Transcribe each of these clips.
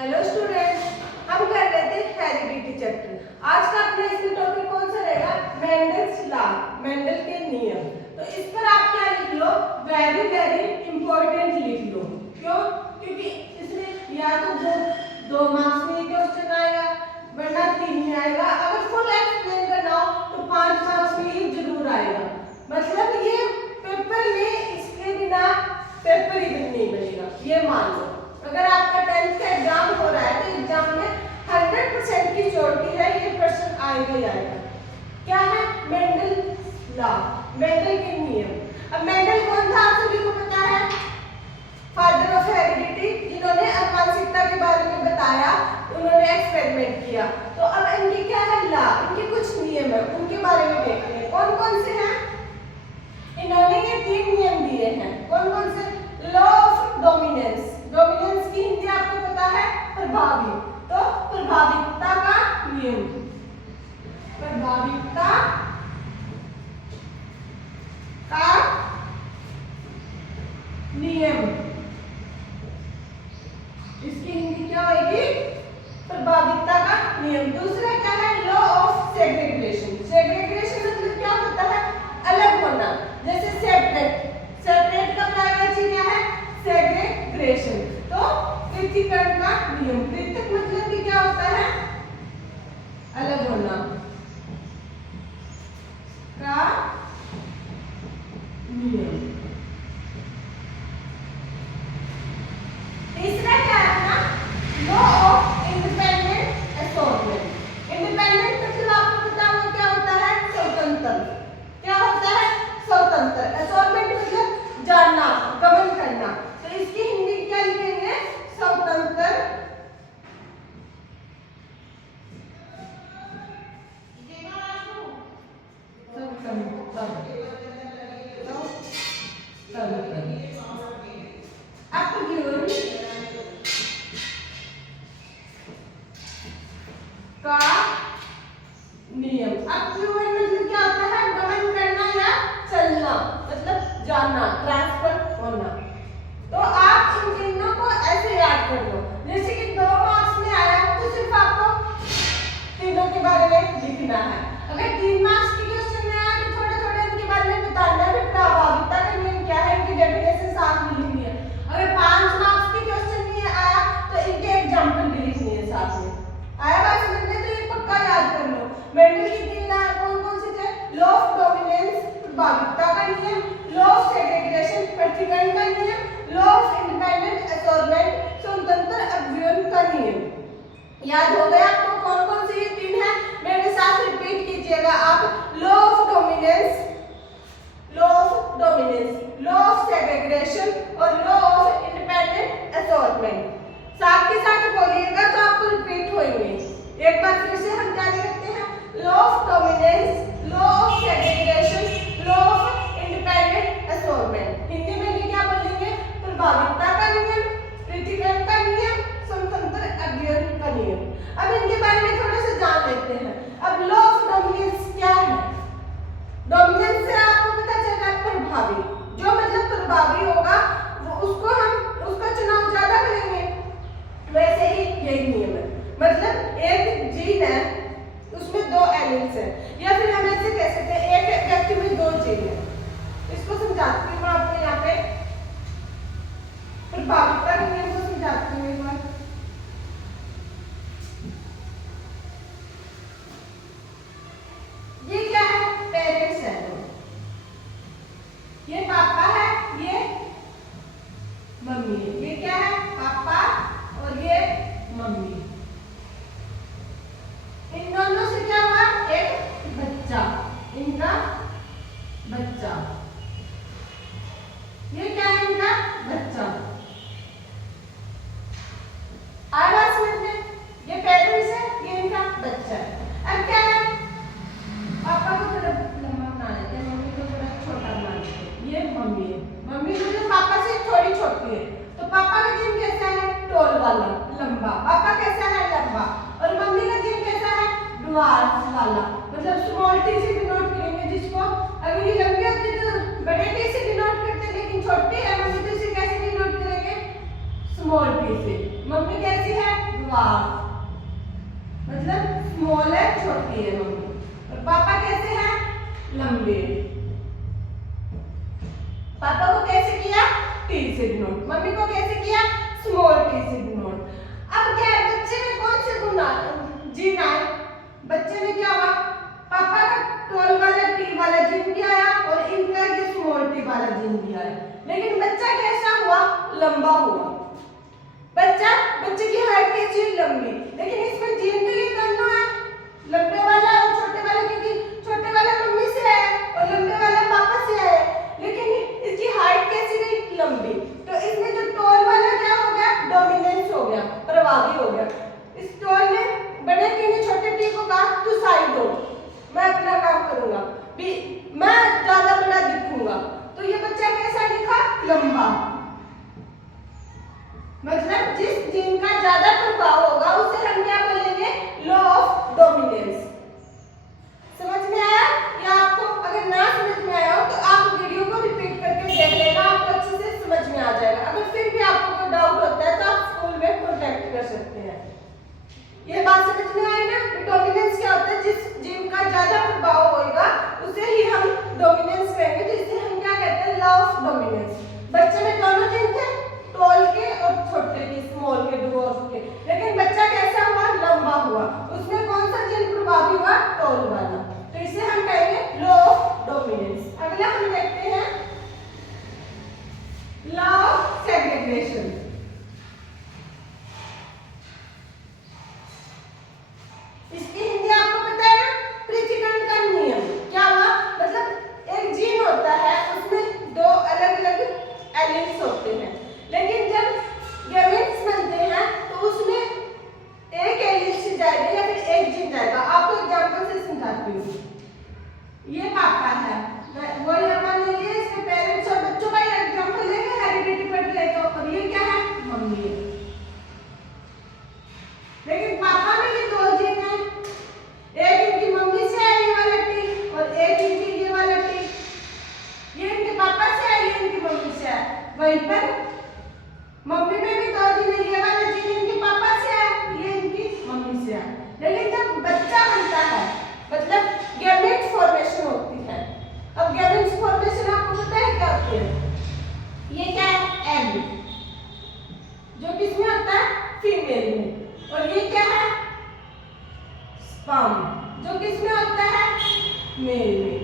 Hello students, हम कर रहे थे हेरिडिटी चैप्टर। आज का अपना इसमें टॉपिक कौन सा रहेगा? मेंडल्स लॉ, मेंडल के नियम। तो इस पर आप क्या लिख लो? वेरी वेरी इंपॉर्टेंट लिख लो। क्यों? क्योंकि इसमें या तो दो मार्क्स में क्वेश्चन आएगा वरना 3 में आएगा। अगर फुल एक्सप्लेन करना हो तो 5 मार्क्स में ही जरूर आएगा। मतलब ये पेपर में इसके बिना पेपर ही नहीं बनेगा, ये मान लो। अगर आपका 10th का एग्जाम हो रहा है तो एग्जाम में 100% की श्योरिटी है ये प्रश्न आएगा ही आएगा। क्या है? मेंडल लॉ, मेंडल के नियम। अब मेंडल कौन था आप सभी को पता है? फादर ऑफ हेरिडिटी, जिन्होंने आनुवंशिकता के बारे में बताया, उन्होंने एक्सपेरिमेंट किया। तो अब इनकी क्या है? लॉ, इनके कुछ नियम है, उनके बारे में देखते हैं कौन कौन से हैं। इन्होंने ये 3 नियम दिए हैं। कौन कौन से? लॉ ऑफ डोमिनेंस, डोमिनेंस की हिंदी आपको पता है? प्रभावी। तो प्रभाविता का नियम, प्रभाविता का नियम, इसकी हिंदी क्या होगी? प्रभाविता का नियम। दूसरा क्या है? Law of segregation. सेग्रीगेशन मतलब क्या होता है? अलग होना। जैसे सेपरेट, सेपरेट का प्राइवेट क्या है? सेग्रीगेशन। तो पृथक्करण का नियम, पृथक मतलब कि क्या होता है? अलग होना का नियम। तीसरा क्या है अपना? Law of independent assortment. Independent मतलब आपको पता है क्या होता है? स्वतंत्र। क्या होता है? स्वतंत्र। असॉर्टमेंट मतलब जानना, गमन करना। तो इसकी हिंदी क्या लिखेंगे? स्वतंत्र, का नियम। अप्यूवन मतलब क्या होता है? गमन करना या चलना, मतलब जानना, ट्रांसफर होना। तो आप इन तीनों को ऐसे याद कर लो। जैसे कि 2 मार्क्स में आया तो सिर्फ आपको तीनों के बारे में लिखना है। अगर 3 मार्क्स के क्वेश्चन में आया तो थोड़े थोड़े इनके बारे में बताना है। प्रभाविता का नियम क्या है, इनकी डेफिनेशन साथ में लिखनी है। अगर 5 मार्क्स के क्वेश्चन में आया तो इनके एग्जांपल भी लिखनी है साथ में। आया बात समझ में? तो ये पक्का याद कर लो। मेंडल की 3 लॉ कौन कौन से थे? लॉ ऑफ डोमिनेंस, प्रभाविता का नियम, लॉ ऑफ सेग्रीगेशन, पृथक्करण का नियम, लॉ ऑफ इंडिपेंडेंट असॉर्टमेंट, स्वतंत्र अव्यवन का नियम। याद हो गया आपको कौन कौन से ये 3 है? मेरे साथ रिपीट कीजिएगा आप। Law of dominance, law of dominance, law of segregation और लॉ ऑफ इंडिपेंडेंट असॉर्टमेंट। साथ के साथ बोलिएगा तो आपको रिपीट होंगे। एक बार फिर से हम क्या लिखते हैं? Law of dominance, law of segregation, law of independent assortment. Hindi में ये क्या बोलेंगे? प्रभाविता का नियम, पृथक्करण का नियम, स्वतंत्र अव्यवन का नियम। अब इनके बारे में थोड़ा सा जान लेते हैं। अब लॉ ऑफ डोमिनेंस क्या है? डोमिनेंस से आपको पता चला प्रभावी, जो मतलब प्रभावी होगा वो उसको हम उसका चुनाव ज्यादा करेंगे। वैसे ही यही नियम है। मतलब एक जीन है उसमें 2 एलिमेंट्स हैं, या फिर हम ऐसे कह सकते हैं एक व्यक्ति में 2 जीन है। इसको समझाती हूँ आपको यहाँ पे, प्रभाविता के नियम को समझाती हूँ एक बार। ये क्या है? पेरेंट्स है, ये पापा है, ये मम्मी है। ये क्या है? पापा और ये मम्मी। इन दोनों से क्या हुआ? एक बच्चा, इनका बच्चा। ये क्या है? इनका बच्चा। आवाज समझते? ये पेरेंट्स है, ये इनका बच्चा है। अब क्या है? पापा को थोड़ा लंबा बना लेते हैं, मम्मी को थोड़ा छोटा बना लेते हैं। ये मम्मी है, मम्मी जो पापा से थोड़ी छोटी है। तो पापा का जीन कैसा है? टॉल वाला, लंबा। पापा कैसा है? लंबा। और मम्मी का जीन कैसा है? ड्वार्फ वाला, मतलब स्मॉल टी से डिनोट करेंगे जिसको। अगर ये लंबी होती तो बड़े टी से डिनोट करते, लेकिन छोटी है मम्मी तो इसे कैसे डिनोट करेंगे? स्मॉल टी से। मम्मी कैसी है? हाफ, मतलब स्मॉल है, छोटी है मम्मी। और पापा कैसे हैं? लंबे। पापा को कैसे किया? टी से डिनोट। मम्मी को कैसे किया? स्मॉल टी से डिनोट। अब क्या है, बच्चे में कौन से गुण जीन आए? बच्चे में क्या हुआ? पापा का टॉल वाला टी वाला जीन भी आया और इनका ये स्मॉल टी वाला जीन भी आया, लेकिन बच्चा कैसा हुआ? लंबा हुआ। बच्चे की हाइट कैसी? लंबी। लेकिन इसमें जीन तो ये दोनों है, लंबे वाला और छोटे वाला, क्योंकि छोटे वाला मम्मी से है और लंबे वाला पापा से है, लेकिन इसकी हाइट कैसी गई? लंबी। तो इसमें जो टॉल वाला क्या हो गया? डोमिनेंस हो गया, प्रभावी हो गया। इस टॉल ने बड़े टी ने छोटे टी को कहा तू साइड हो, मैं अपना काम करूंगा, मैं ज्यादा बड़ा दिखूंगा। तो ये बच्चा कैसा दिखा? लंबा। मतलब जिस जीन का ज्यादा प्रभाव होगा उसे हम क्या बोलेंगे? Law of dominance. समझ में आया? या आपको अगर ना समझ में आया हो तो आप वीडियो को रिपीट करके देख लेना, आपको अच्छे से समझ में आ जाएगा। अगर फिर भी आपको कोई डाउट होता है तो आप स्कूल में कांटेक्ट कर सकते हैं। ये बात समझ में आई ना? डोमिनेंस क्या होता है? जिस जीन का ज्यादा प्रभाव होगा उसे ही हम डोमिनेंस कहेंगे। तो इसे हम क्या कहते हैं? Law of dominance. बच्चे में दोनों जीन थे, टॉल के और छोटे के, स्मॉल के, ड्वार्फ के, लेकिन बच्चा कैसा हुआ? लंबा हुआ। उसमें कौन सा जीन प्रभावी हुआ? टॉल वाला। तो इसे हम कहेंगे लॉ ऑफ डोमिनेंस। अगला हम देखते हैं लॉ ऑफ सेग्रीगेशन। इसकी हिंदी आपको पता है ना? पृथक्करण का नियम। क्या हुआ? मतलब एक जीन होता है, उसमें दो अलग अलग एलील्स होते हैं, लेकिन जब गैमेट्स बनते हैं तो उसमें एक एलील से जाएगा या फिर एक जीन जाएगा। आपको एग्जांपल से समझाती हूँ। ये पापा है, वही मान लीजिए, इसके पेरेंट्स और बच्चों का एग्जांपल लेंगे, हेरिडिटी पर ले तो, और ये क्या है? मम्मी है। लेकिन पापा में ये दो जीन है, एक इनकी मम्मी से है ये वाला टी, और एक इनकी ये वाला टी। ये इनके पापा से है, ये इनकी मम्मी से है। वहीं पर मम्मी में भी दो जीन है, ये वाला जीन इनके पापा से है, ये इनकी मम्मी से है। लेकिन जब बच्चा बनता है, मतलब गैमेट फॉर्मेशन होती है। अब गैमेट फॉर्मेशन आपको पता है क्या होती है? ये क्या है? एग, जो किसमें होता है? फीमेल में। और ये क्या है? स्पर्म, जो किसमें होता है? मेल में।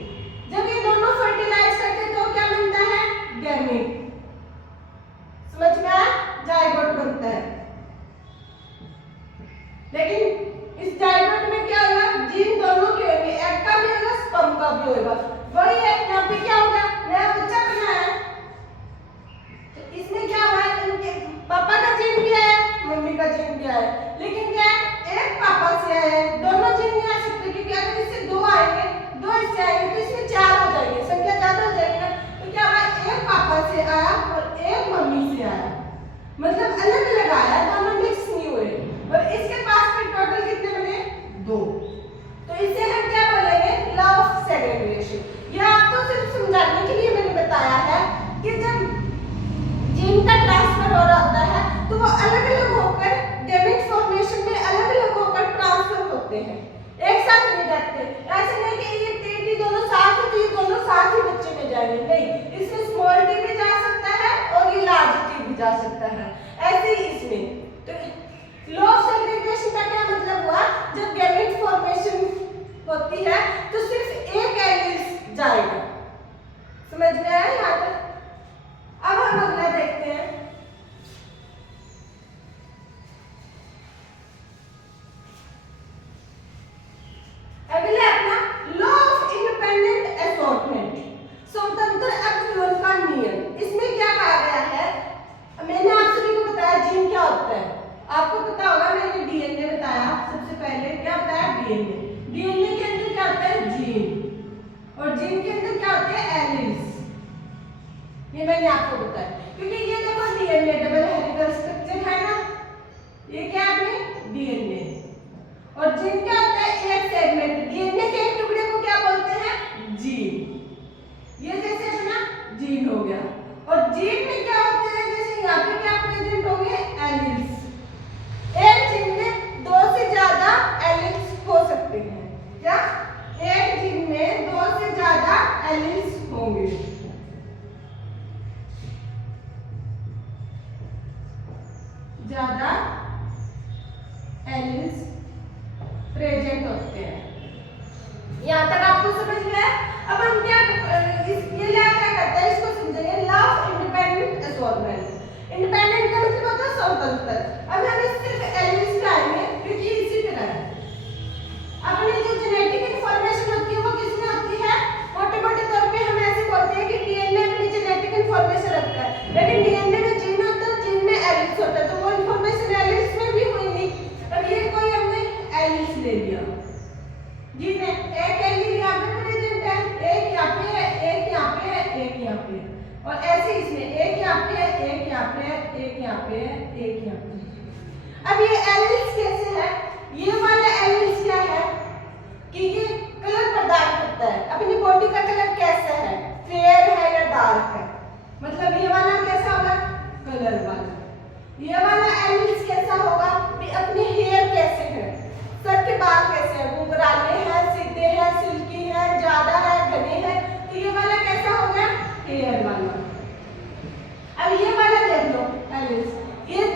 जब ये दोनों फर्टिलाइज करते हैं तो क्या बनता है? गैमेट। समझ में आया? जाइगोट बनता है। लेकिन इस जाइगोट में क्या होगा? जीन दोनों के होंगे, एग का भी होगा, स्पर्म का भी होगा। वही है, यहाँ पे क्या होगा? नया बच्चा बना है, तो इसमें क्या हुआ? इनके पापा का जीन भी आया, मम्मी का जीन भी आया, लेकिन क्या है? एक पापा से आया है, दोनों जीन नहीं आ सकते, क्योंकि अगर इससे दो आएंगे, दो इससे आएंगे तो इसमें चार हो जाएंगे, संख्या ज्यादा हो जाएगी ना। तो क्या हुआ? एक पापा से आया और एक मम्मी से आया, मतलब अलग अलग आया, दोनों मिक्स नहीं हुए। और इसके पास फिर टोटल कितने बने? दो। तो इसे हम क्या बोलेंगे? Law of segregation. ये आपको सिर्फ समझाने के लिए मैंने बताया है कि जब जीन का ट्रांसफर हो रहा होता है तो वो अलग अलग होकर गैमेट फॉर्मेशन में अलग अलग होकर ट्रांसफर होते हैं, एक साथ नहीं जाते। ऐसे नहीं कि ये टी दोनों साथ है तो ये दोनों साथ ही बच्चे में जाएंगे, नहीं। इसमें स्मॉल टी भी जा सकता है और ये लार्ज टी भी जा सकता है, ऐसे ही इसमें। तो लॉ ऑफ सेग्रीगेशन का क्या मतलब हुआ? जब गैमेट फॉर्मेशन होती है तो सिर्फ एक एलील जाएगा। समझ में आया यहाँ तक? अब हम अगला देखते हैं। अगला अपना लॉ ऑफ इंडिपेंडेंट असॉर्टमेंट, स्वतंत्र अपव्यय का नियम। इसमें क्या कहा गया है? मैंने आप सभी को बताया जीन क्या होता है, आपको पता होगा, मैंने डीएनए बताया सबसे पहले। क्या बताया? डीएनए। डीएनए के अंदर क्या होता है? जीन। ज्यादा एलिल्स प्रेजेंट होते हैं। यहाँ तक आपको समझ में है। अब हम क्या ये क्या करते हैं, इसको समझेंगे law of independent assortment. Independent का मतलब होता है स्वतंत्र। अब हम सिर्फ एलिल्स पे आएंगे क्योंकि इसी पे है। अपनी जो जेनेटिक इंफॉर्मेशन होती है वो किसमें होती है, मोटे मोटे तौर पे हम ऐसे बोलते हैं कि डीएनए अपनी जेनेटिक इंफॉर्मेशन रखता है, लेकिन डीएनए में जीन होता है, जीन में एलिल्स होता है, तो वो इंफॉर्मेशन एलिल्स में भी हुई नहीं। अब ये कोई हमने एलिल्स ले लिया, जीन है एक एलिल यहाँ पे प्रेजेंट है, एक यहाँ पे है, एक यहाँ पे है, एक यहाँ पे है, और ऐसे इसमें एक यहाँ पे है, एक यहाँ पे है, एक यहाँ पे है, एक यहाँ पे है। अब ये एलिल्स कैसे है, ये वाला एलिल्स क्या है कि ये कलर प्रदान करता है, अपनी बॉडी का कलर कैसा है, फेयर है या डार्क है, मतलब ये वाला कैसा होगा, कलर वाला। ये वाला एलिल्स कैसा होगा कि अपने हेयर कैसे है, सर के बाल कैसे हैं, घुंघराले हैं, सीधे हैं, सिल्की है, ज्यादा है, घने हैं, तो ये वाला कैसा हो गया, हेयर वाला। अब ये वाला देख लो एलिल्स, ये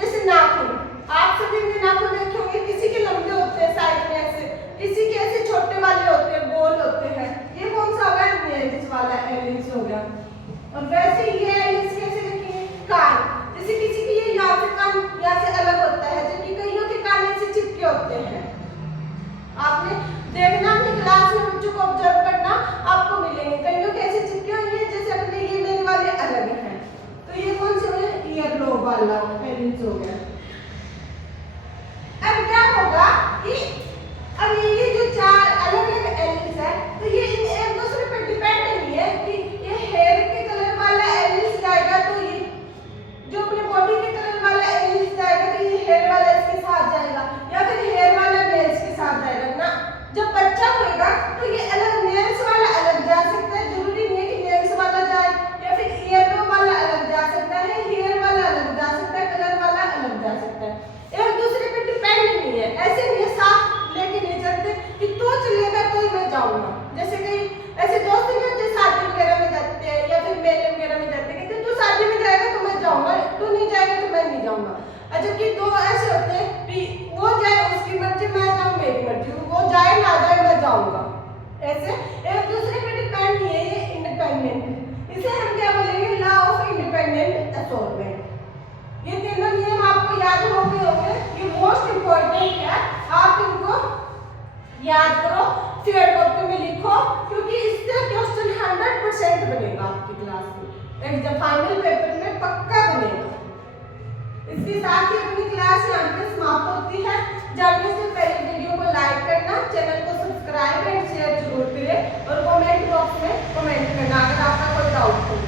जैसे नाखून, आप सभी ने नाखून देखे होंगे, किसी के लंबे होते हैं साइड में ऐसे, किसी के ऐसे छोटे वाले होते हैं, गोल होते हैं, ये कौन सा होगा, नेल्स वाला एलिल्स हो गया। और वैसे ये एलिल्स कैसे रखेंगे, कान, जैसे किसी की ये यहाँ से कान यहाँ से अलग होता है, जबकि कईयों के कान ऐसे चिपके होते हैं। आपने देखना अपनी क्लास में बच्चों को ऑब्जर्व करना, आपको मिलेंगे कईयों के ऐसे चिपके होंगे जैसे अपने ये मेरे वाले अलग हैं, तो ये कौन से हुए, ईयर लोब वाला एलिल्स हो गया। अब क्या होगा कि अब ये जो चार अलग अलग एलिल्स है, तो ये एक दूसरे पर डिपेंड नहीं है कि ये हेयर के कलर वाला एलिल्स जाएगा तो ये जो अपने बॉडी के कलर वाला एलिल्स जाएगा तो ये हेयर वाला इसके साथ जाएगा, या फिर हेयर वाला नेल्स के साथ जाएगा ना। जब बच्चा होगा तो ये अलग नेल्स वाला अलग जा सकता है, जरूरी नहीं है कि नेल्स वाला जाए, या फिर ईयर वाला अलग जा सकता है, हेयर वाला अलग जा सकता है, कलर वाला अलग जा सकता है, एक दूसरे पे डिपेंड नहीं है। ऐसे नहीं साथ लेके नहीं चलते कि तू चलेगा तो ही मैं जाऊंगा, जैसे कई ऐसे दोस्त नहीं होते शादी वगैरह में जाते हैं या फिर मेले वगैरह में जाते हैं, तू शादी में जाएगा तो मैं जाऊंगा, तू नहीं जाएगा तो मैं नहीं जाऊंगा। जबकि दो ऐसे होते हैं कि वो जाए उसकी मर्जी, मैं जाऊँ मेरी मर्जी, वो जाए ना जाए मैं जाऊंगा, ऐसे एक दूसरे पे डिपेंड नहीं है, ये इंडिपेंडेंट है। इसे हम क्या बोलेंगे, लॉ ऑफ इंडिपेंडेंट असॉर्टमेंट। ये तीनों नियम आपको याद हो गए होंगे, ये मोस्ट इंपॉर्टेंट है, आप इनको याद करो, फेयर कॉपी में लिखो, क्योंकि इससे क्वेश्चन 100% बनेगा आपकी क्लास में, एग्जाम फाइनल पेपर में पक्का बनेगा। इसके साथ ही अपनी क्लास यहाँ पे समाप्त होती है। जाने से पहले वीडियो को लाइक करना, चैनल को सब्सक्राइब एंड शेयर जरूर करें, और कमेंट बॉक्स में कमेंट करना अगर आपका कोई डाउट हो।